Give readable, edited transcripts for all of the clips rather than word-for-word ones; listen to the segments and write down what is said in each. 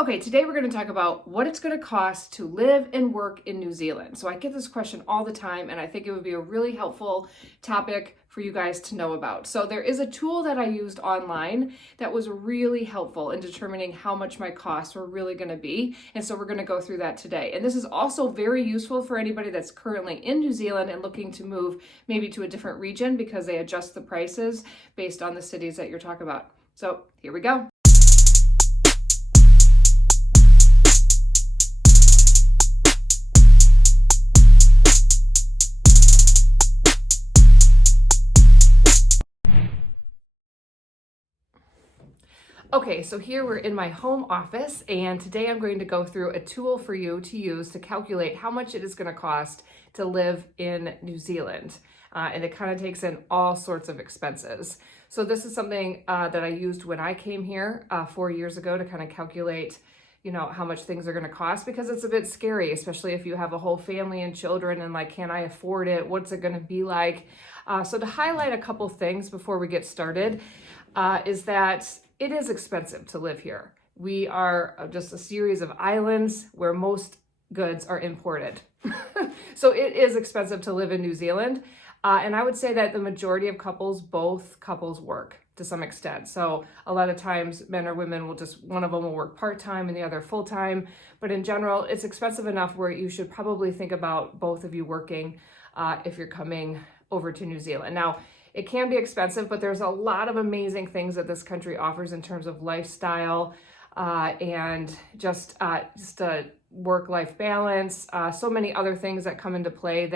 Okay, today we're going to talk about what it's going to cost to live and work in New Zealand. So I get this question all the time, and I think it would be a really helpful topic for you guys to know about. So there is a tool that I used online that was really helpful in determining how much my costs were really going to be. And so we're going to go through that today. And this is also very useful for anybody that's currently in New Zealand and looking to move maybe to a different region because they adjust the prices based on the cities that you're talking about. So here we go. Okay, so here we're in my home office, and today I'm going to go through a tool for you to use to calculate how much it is going to cost to live in New Zealand. And it kind of takes in all sorts of expenses. So this is something that I used when I came here 4 years ago to kind of calculate, how much things are going to cost, because it's a bit scary, especially if you have a whole family and children and like, can I afford it? What's it going to be like? So to highlight a couple things before we get started is that it is expensive to live here. We are just a series of islands where most goods are imported. So it is expensive to live in New Zealand. And I would say that the majority of both couples work to some extent. So a lot of times men or women one of them will work part-time and the other full-time. But in general, it's expensive enough where you should probably think about both of you working if you're coming over to New Zealand. Now, it can be expensive, but there's a lot of amazing things that this country offers in terms of lifestyle and just a work-life balance. So many other things that come into play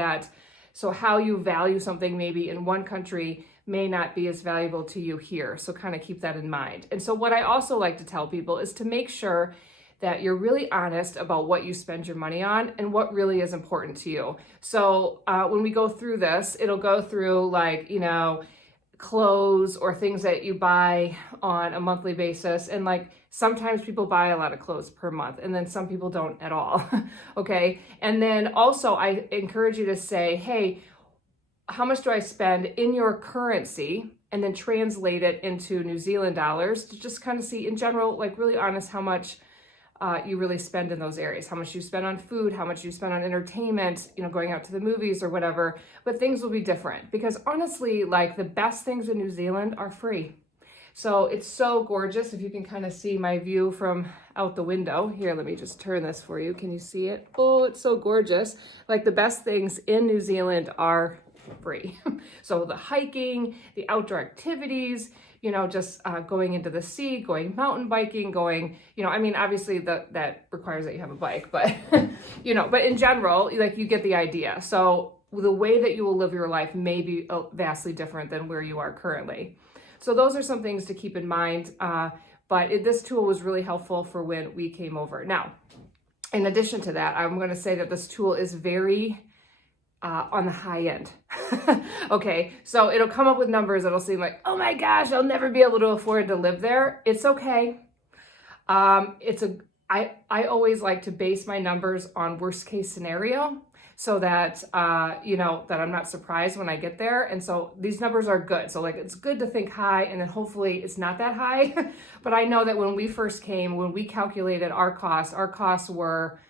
so how you value something maybe in one country may not be as valuable to you here. So kind of keep that in mind. And so what I also like to tell people is to make sure that you're really honest about what you spend your money on and what really is important to you. So when we go through this, it'll go through clothes or things that you buy on a monthly basis. And sometimes people buy a lot of clothes per month and then some people don't at all. Okay. And then also I encourage you to say, hey, how much do I spend in your currency? And then translate it into New Zealand dollars to just kind of see in general, really honest how much you really spend in those areas, how much you spend on food, how much you spend on entertainment, going out to the movies or whatever, but things will be different because honestly, the best things in New Zealand are free. So it's so gorgeous. If you can kind of see my view from out the window here, let me just turn this for you. Can you see it? Oh, it's so gorgeous. The best things in New Zealand are free. So the hiking, the outdoor activities, just going into the sea, going mountain biking, obviously that requires that you have a bike, but, but in general, you get the idea. So the way that you will live your life may be vastly different than where you are currently. So those are some things to keep in mind. But this tool was really helpful for when we came over. Now, in addition to that, I'm going to say that this tool is very on the high end. Okay, so it'll come up with numbers that'll seem like, oh my gosh, I'll never be able to afford to live there. It's okay. I always like to base my numbers on worst case scenario so that, that I'm not surprised when I get there. And so these numbers are good. So it's good to think high and then hopefully it's not that high. But I know that when we first came, when we calculated our costs were,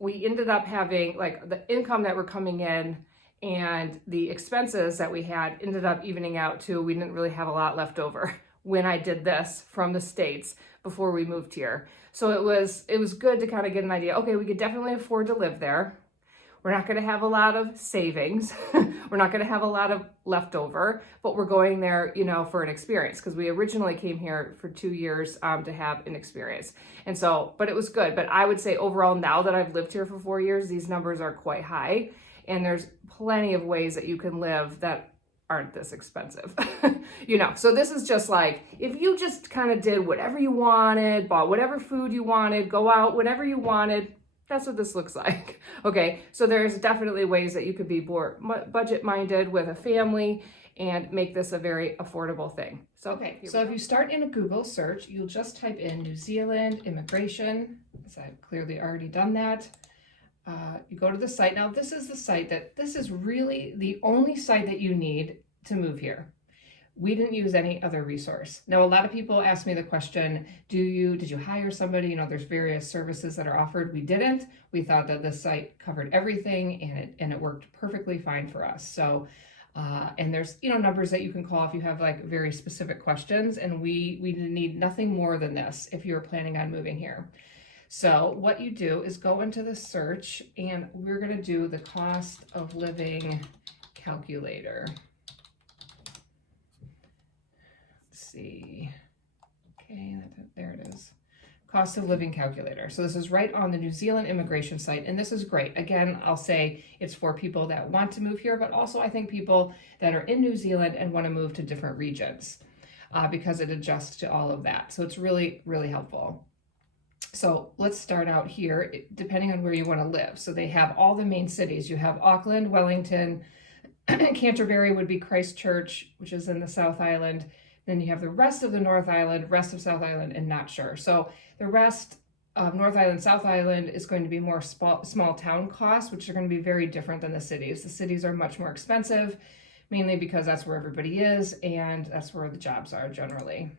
we ended up having the income that were coming in and the expenses that we had ended up evening out to, we didn't really have a lot left over when I did this from the States before we moved here. So it was good to kind of get an idea. Okay, we could definitely afford to live there. We're not going to have a lot of savings. We're not going to have a lot of leftover, but we're going there, for an experience because we originally came here for 2 years to have an experience. And so, but it was good. But I would say overall, now that I've lived here for 4 years, these numbers are quite high. And there's plenty of ways that you can live that aren't this expensive. So this is just if you just kind of did whatever you wanted, bought whatever food you wanted, go out whenever you wanted, that's what this looks like. Okay, so there's definitely ways that you could be more budget-minded with a family and make this a very affordable thing. So if you start in a Google search, you'll just type in New Zealand immigration, because I've clearly already done that. You go to the site. Now, this is really the only site that you need to move here. We didn't use any other resource. Now, a lot of people ask me the question, did you hire somebody? There's various services that are offered. We didn't. We thought that the site covered everything, and it worked perfectly fine for us. So, and there's, numbers that you can call if you have like very specific questions, and we need nothing more than this if you're planning on moving here. So what you do is go into the search, and we're going to do the cost of living calculator. See. Okay, there it is. Cost of living calculator. So this is right on the New Zealand immigration site, and this is great. Again, I'll say it's for people that want to move here, but also I think people that are in New Zealand and want to move to different regions because it adjusts to all of that. So it's really, really helpful. So let's start out here, depending on where you want to live. So they have all the main cities. You have Auckland, Wellington, Canterbury would be Christchurch, which is in the South Island. Then you have the rest of the North Island, rest of South Island, and Not Sure. So the rest of North Island, South Island is going to be more small town costs, which are going to be very different than the cities. The cities are much more expensive, mainly because that's where everybody is, and that's where the jobs are generally.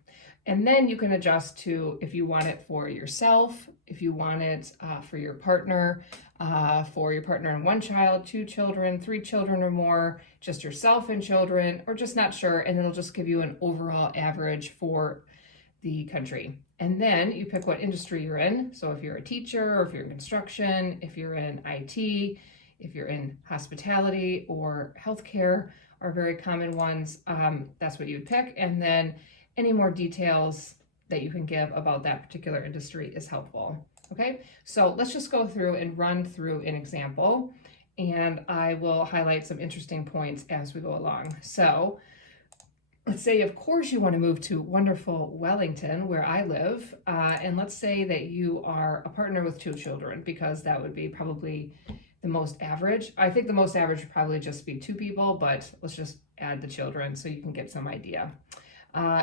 And then you can adjust to if you want it for yourself, if you want it for your partner and one child, 2 children, 3 children or more, just yourself and children, or just not sure, and it'll just give you an overall average for the country. And then you pick what industry you're in. So if you're a teacher, or if you're in construction, if you're in IT, if you're in hospitality or healthcare are very common ones, that's what you would pick. And then any more details that you can give about that particular industry is helpful. Okay, so let's just go through and run through an example, and I will highlight some interesting points as we go along. So let's say, of course, you want to move to wonderful Wellington, where I live, and let's say that you are a partner with 2 children, because that would be probably the most average. I think the most average would probably just be 2 people, but let's just add the children so you can get some idea.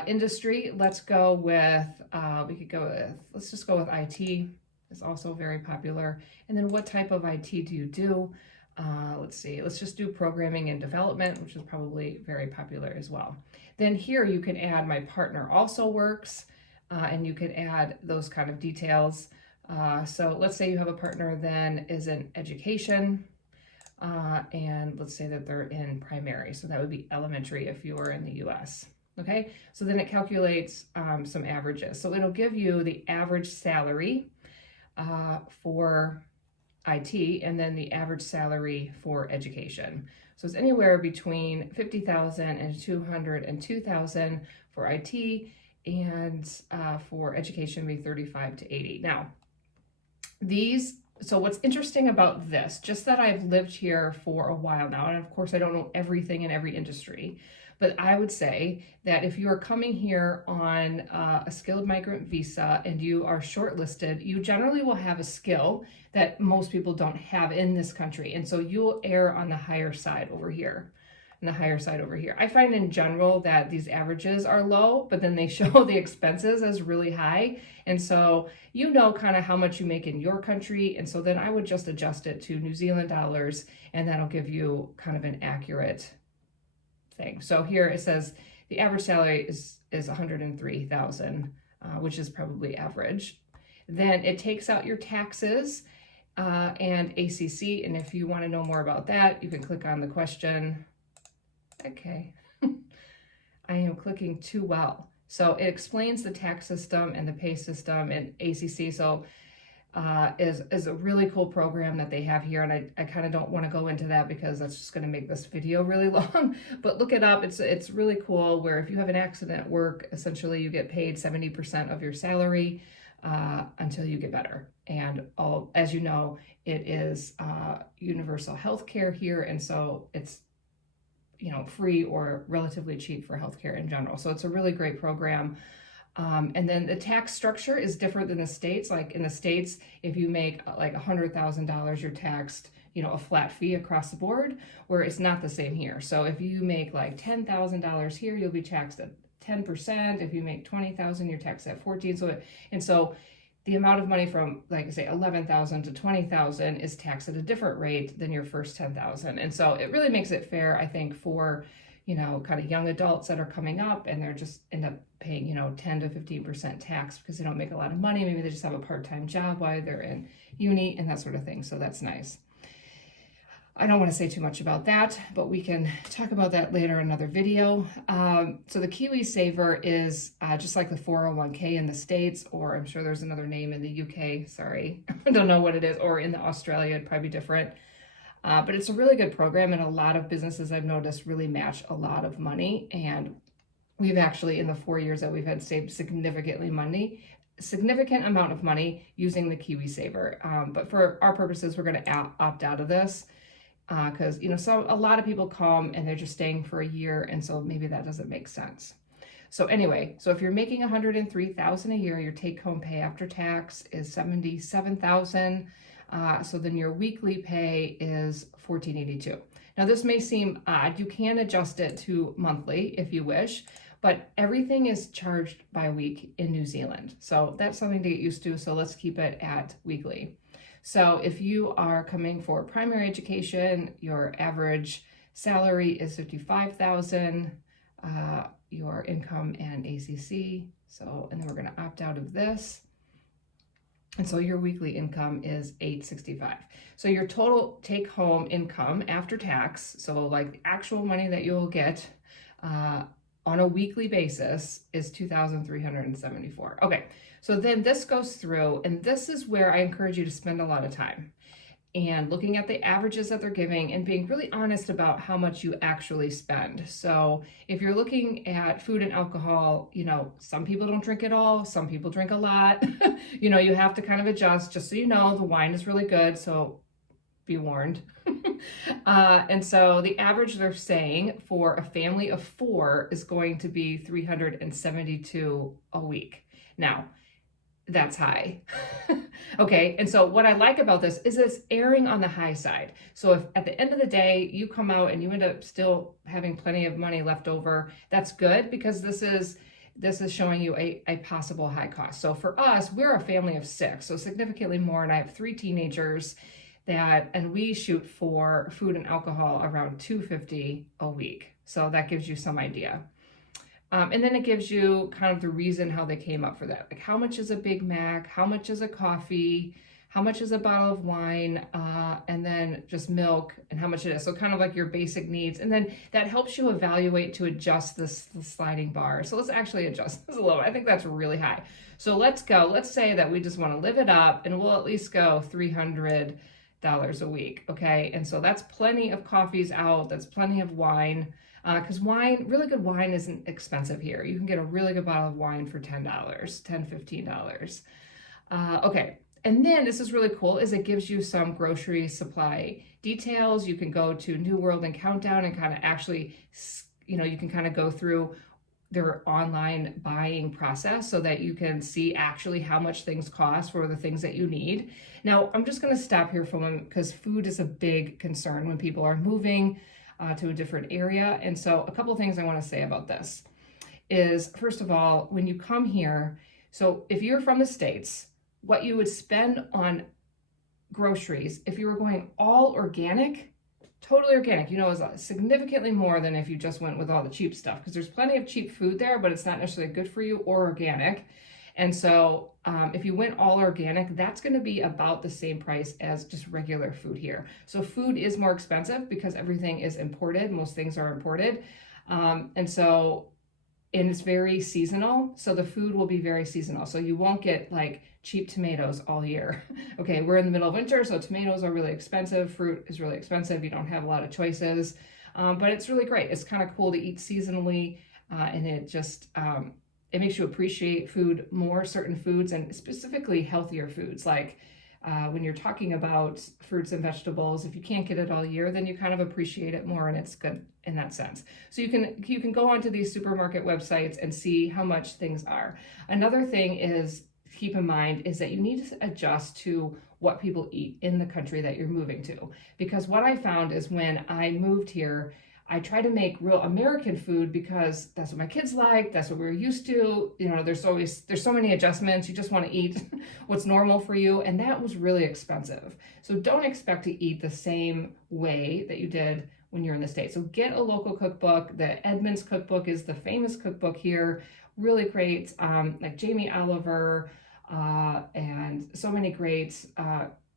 Industry, let's go with, let's just go with IT. Is also very popular. And then what type of IT do you do? Let's see, let's just do programming and development, which is probably very popular as well. Then here you can add my partner also works, and you can add those kind of details. So let's say you have a partner then is in education, and let's say that they're in primary. So that would be elementary if you were in the US. Okay, so then it calculates some averages. So it'll give you the average salary for IT, and then the average salary for education. So it's anywhere between 50,000 and 202,000 for IT, and for education be 35 to 80. Now, so what's interesting about this, just that I've lived here for a while now, and of course I don't know everything in every industry, but I would say that if you are coming here on a skilled migrant visa and you are shortlisted, you generally will have a skill that most people don't have in this country. And so you'll err on the higher side over here. I find in general that these averages are low, but then they show the expenses as really high. And so kind of how much you make in your country. And so then I would just adjust it to New Zealand dollars, and that'll give you kind of an accurate thing. So here it says the average salary is 103,000, which is probably average. Then it takes out your taxes and ACC, and if you want to know more about that, you can click on the question. Okay, I am clicking too well. So it explains the tax system and the pay system and ACC. So is a really cool program that they have here, and I kind of don't want to go into that because that's just going to make this video really long, but look it up. It's really cool, where if you have an accident at work, essentially you get paid 70% of your salary until you get better. And as you know, it is universal health care here, and so it's free or relatively cheap for healthcare in general. So it's a really great program. And then the tax structure is different than the States. Like in the States, if you make like $100,000, you're taxed, a flat fee across the board, where it's not the same here. So if you make like $10,000 here, you'll be taxed at 10%. If you make 20,000, you're taxed at 14. So the amount of money from, like say, 11,000 to 20,000 is taxed at a different rate than your first 10,000. And so it really makes it fair, I think, for kind of young adults that are coming up and they're just end up paying, 10 to 15% tax because they don't make a lot of money. Maybe they just have a part-time job while they're in uni and that sort of thing. So that's nice. I don't want to say too much about that, but we can talk about that later in another video. So the Kiwi Saver is just like the 401k in the States, or I'm sure there's another name in the UK, sorry, I don't know what it is, or in Australia, it'd probably be different. But it's a really good program, and a lot of businesses I've noticed really match a lot of money. And we've actually, in the 4 years that we've had, saved significant amount of money using the Kiwi Saver. But for our purposes, we're going to opt out of this. Because a lot of people come and they're just staying for a year, and so maybe that doesn't make sense. So anyway, so if you're making $103,000 a year, your take-home pay after tax is $77,000. So then your weekly pay is $1,482. Now this may seem odd. You can adjust it to monthly if you wish, but everything is charged by week in New Zealand. So that's something to get used to. So let's keep it at weekly. So if you are coming for primary education, your average salary is $55,000, your income and ACC. So, and then we're going to opt out of this. And so your weekly income is $865. So your total take home income after tax, so like the actual money that you'll get on a weekly basis, is $2,374. Okay. So then this goes through, and this is where I encourage you to spend a lot of time and looking at the averages that they're giving and being really honest about how much you actually spend. So if you're looking at food and alcohol, some people don't drink at all, some people drink a lot. You have to kind of adjust, just so you know, the wine is really good, so be warned. And so the average they're saying for a family of 4 is going to be $372 a week. Now, that's high. Okay, and so what I like about this is it's erring on the high side. So if at the end of the day you come out and you end up still having plenty of money left over, that's good, because this is showing you a possible high cost. So for us, we're a family of 6, so significantly more, and I have 3 teenagers and we shoot for food and alcohol around $250 a week. So that gives you some idea. And then it gives you kind of the reason how they came up for that. Like, how much is a Big Mac? How much is a coffee? How much is a bottle of wine? And then just milk, and how much it is. So kind of like your basic needs. And then that helps you evaluate to adjust the sliding bar. So let's actually adjust this a little. I think that's really high. So let's say that we just want to live it up, and we'll at least go $300 a week. Okay. And so that's plenty of coffees out. That's plenty of wine. Because really good wine isn't expensive here. You can get a really good bottle of wine for $10, $15. Okay, and then this is really cool, is it gives you some grocery supply details. You can go to New World and Countdown and kind of actually, you can kind of go through their online buying process so that you can see actually how much things cost for the things that you need. Now, I'm just going to stop here for a moment, because food is a big concern when people are moving to a different area. And so a couple of things I want to say about this is, first of all, when you come here, so if you're from the States, what you would spend on groceries, if you were going all organic, totally organic, is significantly more than if you just went with all the cheap stuff, because there's plenty of cheap food there, but it's not necessarily good for you or organic. And so if you went all organic, that's going to be about the same price as just regular food here. So food is more expensive because everything is imported. Most things are imported. And it's very seasonal. So the food will be very seasonal. So you won't get like cheap tomatoes all year. Okay, we're in the middle of winter, so tomatoes are really expensive. Fruit is really expensive. You don't have a lot of choices. But it's really great. It's kind of cool to eat seasonally. And it just... it makes you appreciate food more, certain foods, and specifically healthier foods. Like when you're talking about fruits and vegetables, if you can't get it all year, then you kind of appreciate it more, and it's good in that sense. So you can go onto these supermarket websites and see how much things are. Another thing is, keep in mind, is that you need to adjust to what people eat in the country that you're moving to. Because what I found is when I moved here, I try to make real American food because that's what my kids like. That's what we're used to. There's so many adjustments. You just want to eat what's normal for you. And that was really expensive. So don't expect to eat the same way that you did when you're in the States. So get a local cookbook. The Edmonds cookbook is the famous cookbook here. Really great, like Jamie Oliver, and so many great,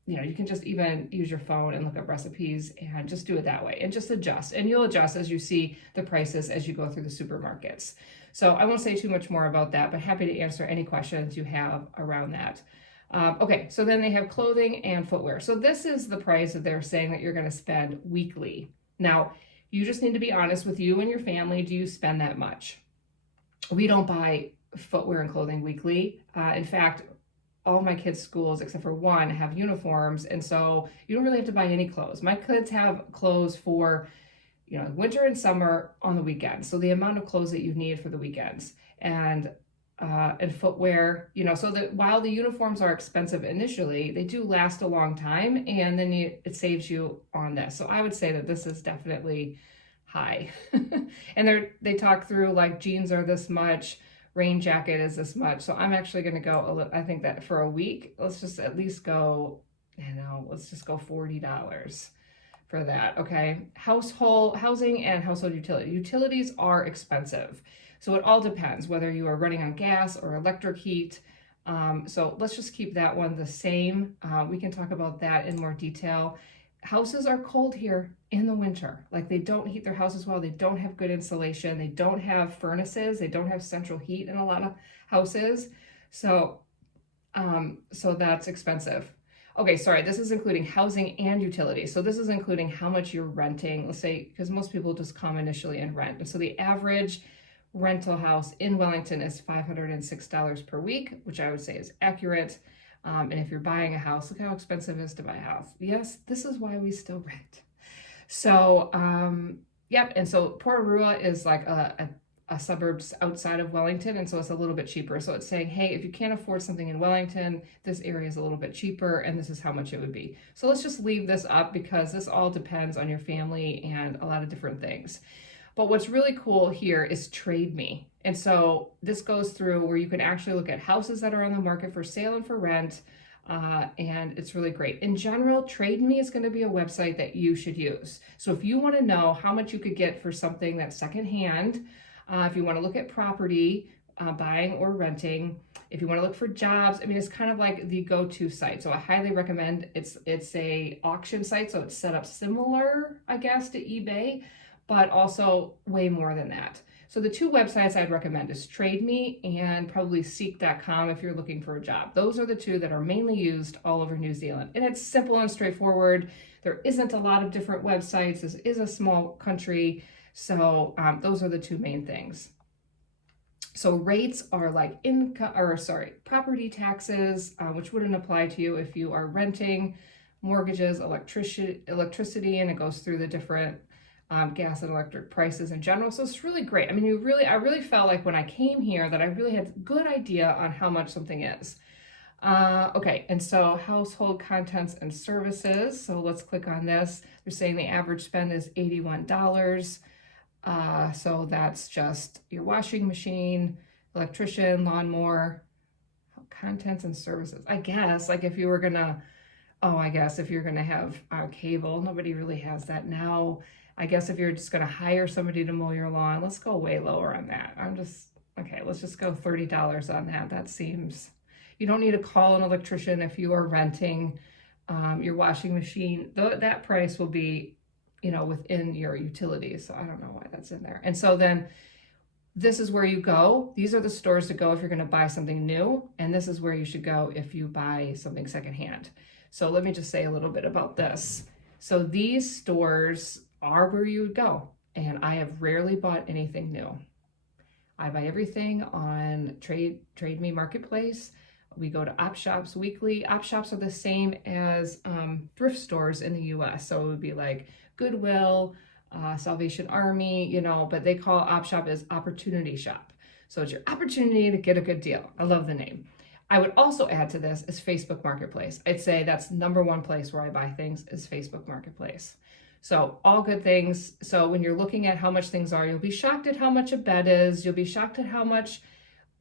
you can just even use your phone and look up recipes and just do it that way and just adjust. And you'll adjust as you see the prices as you go through the supermarkets. So I won't say too much more about that, but happy to answer any questions you have around that. Okay, so then they have clothing and footwear. So this is the price that they're saying that you're going to spend weekly. Now, you just need to be honest with you and your family. Do you spend that much? We don't buy footwear and clothing weekly. In fact, all of my kids' schools, except for one, have uniforms, and so you don't really have to buy any clothes. My kids have clothes for, winter and summer on the weekends. So the amount of clothes that you need for the weekends, and footwear, so that while the uniforms are expensive initially, they do last a long time, and then it saves you on this. So I would say that this is definitely high. And they talk through like jeans are this much, rain jacket is this much. So I'm actually going to go I think that for a week, let's just at least go, let's just go $40 for that. Okay. Housing and household utilities are expensive. So it all depends whether you are running on gas or electric heat. So let's just keep that one the same. We can talk about that in more detail. Houses are cold here in the winter. Like, they don't heat their houses well. They don't have good insulation. They don't have furnaces. They don't have central heat in a lot of houses. So that's expensive. Okay, sorry, this is including housing and utilities. So this is including how much you're renting. Let's say, because most people just come initially and rent. And so the average rental house in Wellington is $506 per week, which I would say is accurate. And if you're buying a house, look how expensive it is to buy a house. Yes, this is why we still rent. So, yep. And so Port Arua is like a suburbs outside of Wellington. And so it's a little bit cheaper. So it's saying, hey, if you can't afford something in Wellington, this area is a little bit cheaper, and this is how much it would be. So let's just leave this up because this all depends on your family and a lot of different things. But what's really cool here is Trade Me. And so this goes through where you can actually look at houses that are on the market for sale and for rent. And it's really great. In general, Trade Me is going to be a website that you should use. So if you want to know how much you could get for something that's secondhand, if you want to look at property, buying or renting, if you want to look for jobs, it's kind of like the go-to site. So I highly recommend it's a auction site. So it's set up similar, I guess, to eBay, but also way more than that. So the two websites I'd recommend is Trade Me and probably Seek.com if you're looking for a job. Those are the two that are mainly used all over New Zealand. And it's simple and straightforward. There isn't a lot of different websites. This is a small country. So those are the two main things. So rates are like property taxes, which wouldn't apply to you if you are renting, mortgages, electricity, and it goes through the different gas and electric prices in general. So it's really great. I really felt like when I came here that I really had a good idea on how much something is. Okay, and so household contents and services. So let's click on this. They're saying the average spend is $81. So that's just your washing machine, electrician, lawnmower, contents and services. I guess, like if you're gonna have cable, nobody really has that now. I guess if you're just gonna hire somebody to mow your lawn, let's go way lower on that. Let's just go $30 on that. That seems, you don't need to call an electrician if you are renting your washing machine. That price will be, within your utilities. So I don't know why that's in there. And so then this is where you go. These are the stores to go if you're going to buy something new. And this is where you should go if you buy something secondhand. So let me just say a little bit about this. So these stores are where you would go. And I have rarely bought anything new. I buy everything on Trade Me Marketplace. We go to op shops weekly. Op shops are the same as thrift stores in the US. So it would be like Goodwill, Salvation Army, but they call op shop as opportunity shop. So it's your opportunity to get a good deal. I love the name. I would also add to this is Facebook Marketplace. I'd say that's number one place where I buy things is Facebook Marketplace. So all good things. So when you're looking at how much things are, you'll be shocked at how much a bed is. You'll be shocked at how much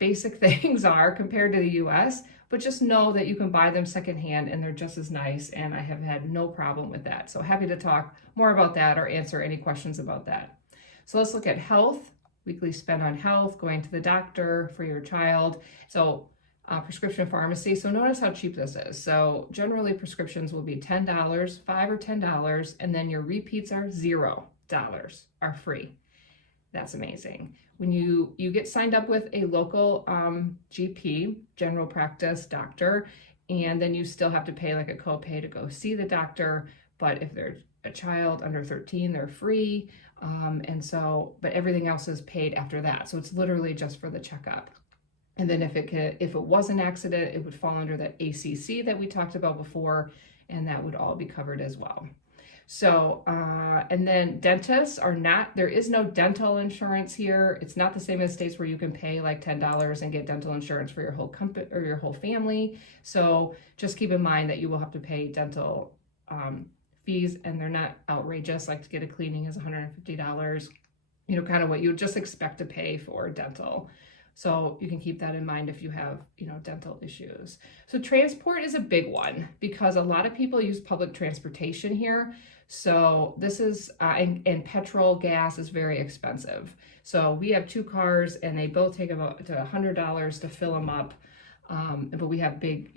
basic things are compared to the US, but just know that you can buy them secondhand and they're just as nice, and I have had no problem with that. So happy to talk more about that or answer any questions about that. So let's look at health, weekly spend on health, going to the doctor for your child. So prescription pharmacy. So notice how cheap this is. So generally prescriptions will be $10, $5 or $10, and then your repeats are $0, are free. That's amazing. When you get signed up with a local GP, general practice doctor, and then you still have to pay like a copay to go see the doctor. But if they're a child under 13, they're free. But everything else is paid after that. So it's literally just for the checkup. And then if it was an accident, it would fall under the ACC that we talked about before, and that would all be covered as well. So, and then dentists are not, there is no dental insurance here. It's not the same as states where you can pay like $10 and get dental insurance for your whole company or your whole family. So just keep in mind that you will have to pay dental fees, and they're not outrageous. Like to get a cleaning is $150, kind of what you would just expect to pay for dental. So you can keep that in mind if you have, dental issues. So transport is a big one because a lot of people use public transportation here. So this is, and petrol, gas is very expensive. So we have 2 cars and they both take about $100 to fill them up. But we have big,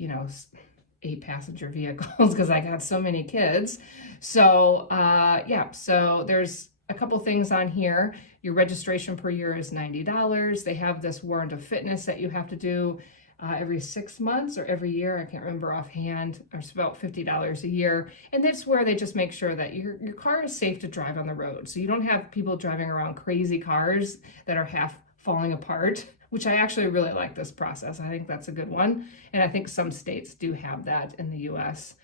8-passenger vehicles because I got so many kids. So so there's a couple things on here. Your registration per year is $90. They have this warrant of fitness that you have to do every 6 months or every year. I can't remember offhand. It's about $50 a year. And that's where they just make sure that your car is safe to drive on the road. So you don't have people driving around crazy cars that are half falling apart, which I actually really like this process. I think that's a good one. And I think some states do have that in the US.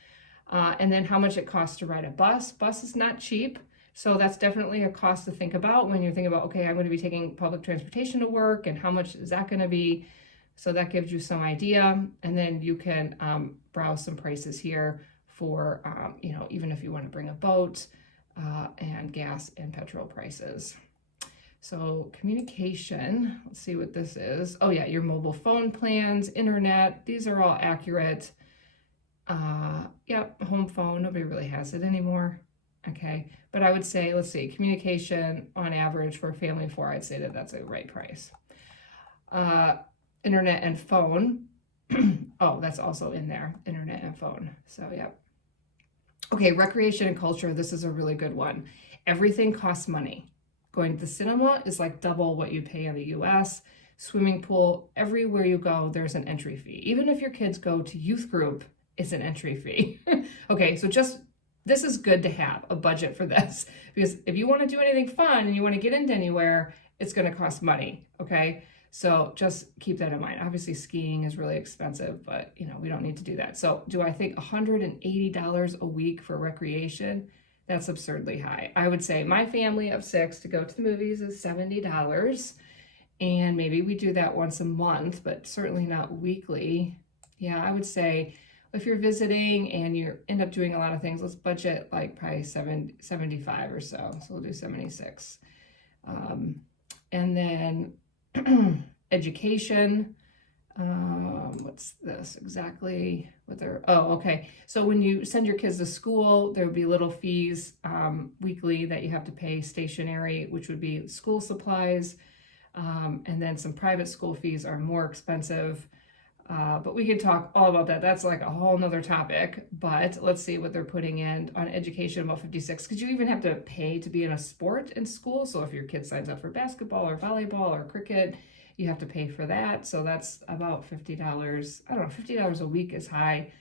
And then how much it costs to ride a bus. Bus is not cheap. So that's definitely a cost to think about when you're thinking about, okay, I'm going to be taking public transportation to work and how much is that going to be? So that gives you some idea. And then you can browse some prices here for, even if you want to bring a boat and gas and petrol prices. So communication, let's see what this is. Oh yeah, your mobile phone plans, internet, these are all accurate. Home phone, nobody really has it anymore. Okay, but I would say, let's see, communication on average for a family of 4, I'd say that that's a right price. Internet and phone, oh, that's also in there, internet and phone, so yeah. Okay, recreation and culture, this is a really good one. Everything costs money. Going to the cinema is like double what you pay in the US. Swimming pool, everywhere you go, there's an entry fee. Even if your kids go to youth group, it's an entry fee. Okay, so this is good to have a budget for this, because if you want to do anything fun and you want to get into anywhere, it's going to cost money. Okay. So just keep that in mind. Obviously skiing is really expensive, but we don't need to do that. So do I think $180 a week for recreation? That's absurdly high. I would say my family of 6 to go to the movies is $70. And maybe we do that once a month, but certainly not weekly. Yeah, I would say if you're visiting and you end up doing a lot of things, let's budget like probably 75 or so. So we'll do 76. And then education. What's this exactly? Okay. So when you send your kids to school, there would be little fees weekly that you have to pay stationary, which would be school supplies. And then some private school fees are more expensive. But we can talk all about that. That's like a whole nother topic, but let's see what they're putting in on education, about 56, because you even have to pay to be in a sport in school. So if your kid signs up for basketball or volleyball or cricket, you have to pay for that. So that's about $50. I don't know, $50 a week is high.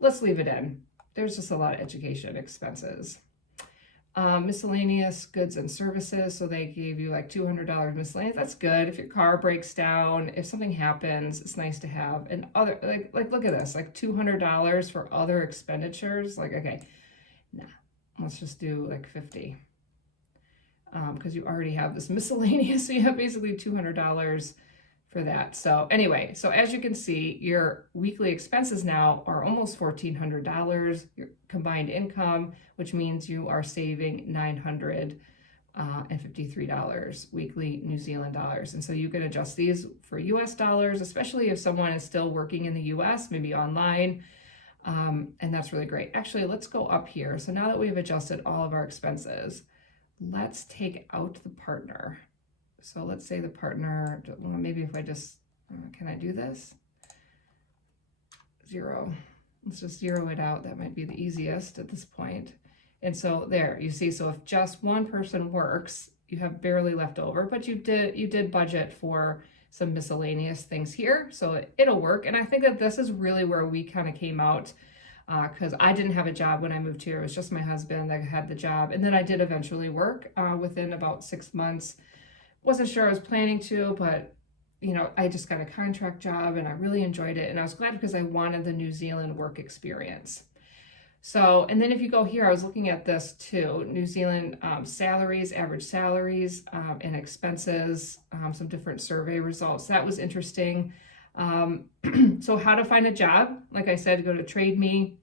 Let's leave it in. There's just a lot of education expenses. Miscellaneous goods and services. So they gave you like $200 miscellaneous. That's good. If your car breaks down, if something happens, it's nice to have. And other, like look at this, like $200 for other expenditures. Like, okay, nah, let's just do like 50. Because you already have this miscellaneous. So you have basically $200 for that. So anyway, so as you can see, your weekly expenses now are almost $1,400, your combined income, which means you are saving $900 and $53 weekly New Zealand dollars. And so you can adjust these for US dollars, especially if someone is still working in the US, maybe online. And that's really great. Actually, let's go up here. So now that we've adjusted all of our expenses, let's take out the partner. So let's say the partner, well, maybe if I just, can I do this? 0. Let's just zero it out. That might be the easiest at this point. And so there, you see, so if just one person works, you have barely left over, but you did budget for some miscellaneous things here, so it'll work. And I think that this is really where we kind of came out, because I didn't have a job when I moved here. It was just my husband that had the job. And then I did eventually work within about 6 months. Wasn't sure I was planning to, but you know, I just got a contract job and I really enjoyed it. And I was glad because I wanted the New Zealand work experience. So, and then if you go here, I was looking at this too, New Zealand salaries, average salaries, and expenses, some different survey results. That was interesting. So how to find a job, like I said, go to Trade Me,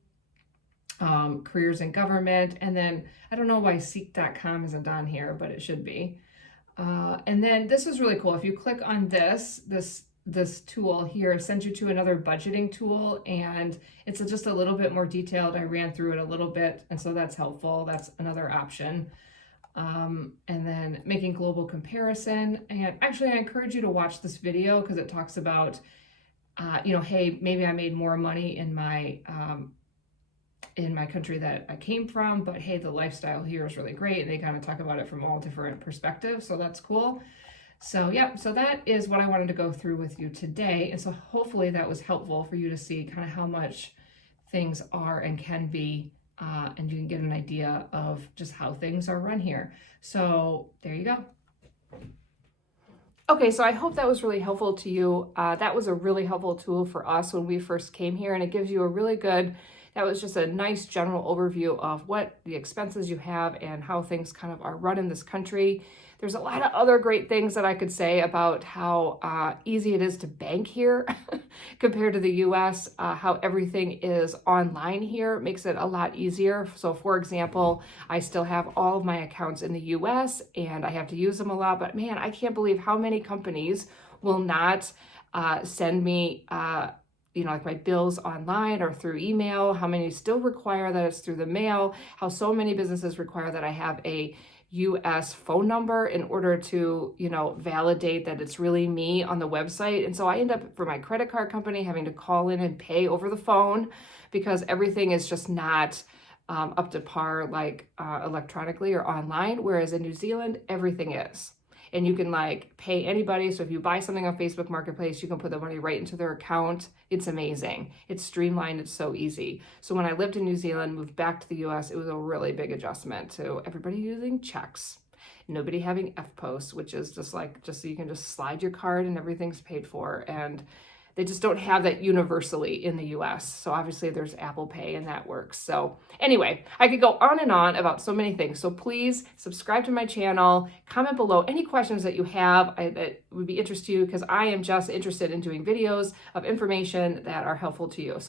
careers in government, and then I don't know why seek.com isn't on here, but it should be. And then this is really cool. If you click on this tool here, it sends you to another budgeting tool, and it's just a little bit more detailed. I ran through it a little bit, and so that's helpful. That's another option. And then making global comparison. And actually, I encourage you to watch this video because it talks about, you know, hey, maybe I made more money in my country that I came from, but hey, the lifestyle here is really great. And they kind of talk about it from all different perspectives. So that's cool. So yeah, so that is what I wanted to go through with you today. And so hopefully that was helpful for you to see kind of how much things are and can be, and you can get an idea of just how things are run here. So there you go. Okay, so I hope that was really helpful to you. That was a really helpful tool for us when we first came here, and it gives you a really good, that was just a nice general overview of what the expenses you have and how things kind of are run in this country. There's a lot of other great things that I could say about how easy it is to bank here compared to the US, how everything is online here makes it a lot easier. So for example, I still have all of my accounts in the US and I have to use them a lot, but man, I can't believe how many companies will not send me you know, like my bills online or through email, how many still require that it's through the mail, how so many businesses require that I have a US phone number in order to, you know, validate that it's really me on the website. And so I end up, for my credit card company, having to call in and pay over the phone because everything is just not up to par like electronically or online, whereas in New Zealand, everything is. And you can like pay anybody. So if you buy something on Facebook Marketplace, you can put the money right into their account. It's amazing. It's streamlined. It's so easy. So when I lived in New Zealand, moved back to the US, it was a really big adjustment to everybody using checks, nobody having FPOS, which is just so you can just slide your card and everything's paid for. And they just don't have that universally in the US. So obviously there's Apple Pay and that works. So anyway, I could go on and on about so many things. So please subscribe to my channel, comment below any questions that you have that would be interesting to you, because I am just interested in doing videos of information that are helpful to you.